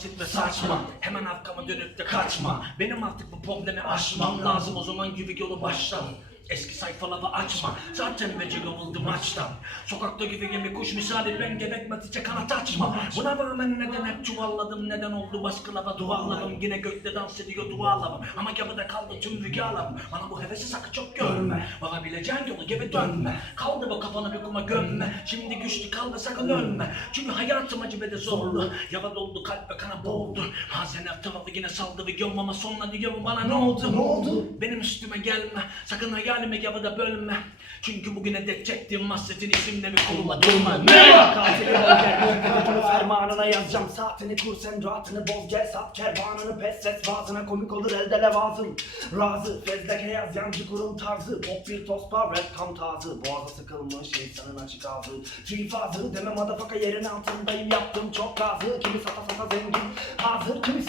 basit ve saçma. Hemen arkama dönüp de kaçma. Benim artık bu problemi aşmam lazım. O zaman gibi yolu baştan Eski sayfaları açma. Zaten beceri oldu maçtan Sokakta gibi gemi kuş misali Ben gerekmedikçe kanat açma. Buna rağmen neden hep çuvalladım Neden oldu baskılara duvarlarım? Yine gökte dans ediyor duvarlarım. Ama gavada kaldı tüm rüyalarım. Bana bu hevesi sakın çok görme Varabileceğin yolu gibi dönme. Kaldı bu kafanı bir kuma gömme. Şimdi güçlü kaldı sakın ölme. Çünkü hayatım acı ve de zorlu. Yara doldu kalp ve kana boğuldu. Bazen tarafı yine saldırıyorum ama sonra diyorum bana ne oldu? Ne oldu? Benim üstüme gelme. Sakın hayalimi yavada bölme. Çünkü bugüne dek çektiğim hasretin isimle bir koluma durma. Ne? Götünü fermanına yazacağım. Saatini kur sen rahatını boz gel. Sat kervanını pes et vaazına komik olur elde levazım Razı fezleke yaz yancı kurum tarzı. Pop bir tospa rap tam tazı. Boğaza sıkılmış insanın açık ağzı. Tüy fazı demem adafaka yerin altındayım yaptım çok gazı Kimi sata sata zengin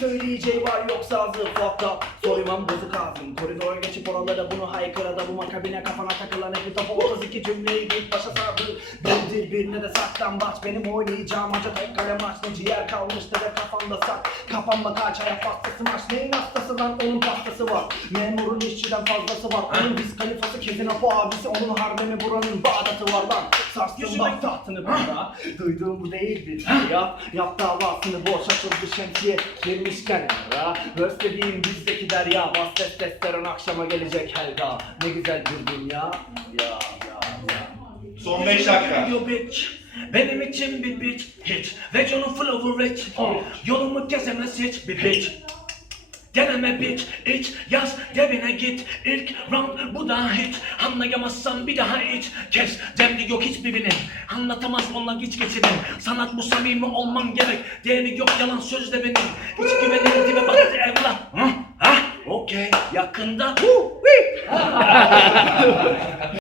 söyleyeceği var yoksa ağzı fuckta Soymam bozuk ağzım koridora geçip oralara bunu haykıra da bu makabine kafana takılan hep topu 32 cümleyi git başa sardı. Dil birine de saklambaç. Benim oynayacağım acı tek kale maç. Ne ciğer kalmıştı da kafanda sak. Kafamda kaç ayak pastası maç. Neyin hastası lan? Onun pastası var. Memurun işçiden fazlası var. Onun biz kalifası kesin apo abisi. Onun harbemi buranın Bağdat'ı var lan. Sarsın bak tahtını bana Duyduğum bu değil bir fiyat. Yap davasını boş açıldı şemsiye. 20 gelmiş kenara. Röstlediğim bizdeki derya Bas testosteron akşama gelecek helga. Ne güzel bir dünya. Ya ya ya. Son 5 dakika. Benim için bir bitch. Hiç Ve canım flower rich. Yolumu kesemez hiç bir bitch. Deneme bitch iç yaz devine git. İlk round bu da hit Anlayamazsan bir daha iç. Kes demli yok hiçbirinin. Anlatamaz onlar hiç geçirin Sanat bu samimi olmam gerek. Değeri yok yalan sözde benim Hiç güvenin dibe baktı evlat. Hı? Ha? Okey yakında